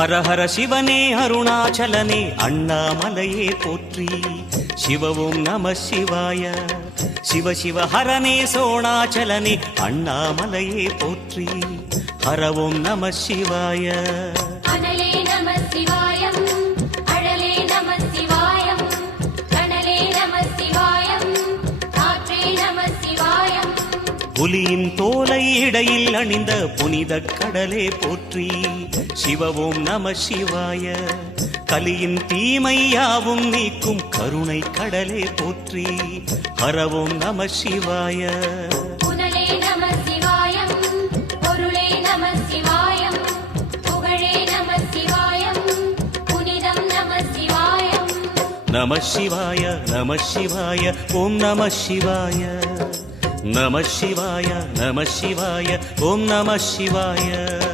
ஹர ஹர சிவனே அருணாச்சலனே அண்ணாமலையே போற்றி. சிவ ஓம் நம சிவாய. சிவ சிவ ஹரனே சோணாச்சலனே அண்ணாமலையே போற்றி. ஹர ஓம் நம சிவாய. அனலே நம சிவாயம், அழலே நம சிவாயம், கனலே நம சிவாயம், காற்றே நம சிவாயம். புலியின் தோலை இடையில் அணிந்த புனித கடலே போற்றி. சிவ ஓம் நம சிவாய. கலியின் தீமையாவும் நீக்கும் கருணை கடலே போற்றி. ஹர ஓம் நம சிவாய. புனலே நம சிவாயம், பொருளே நம சிவாயம், புகழே நம சிவாயம், புனிதம் நம சிவாயம். நம சிவாய நம சிவாய ஓம் நம சிவாய. நம சிவாய நம சிவாய ஓம் நம சிவாய.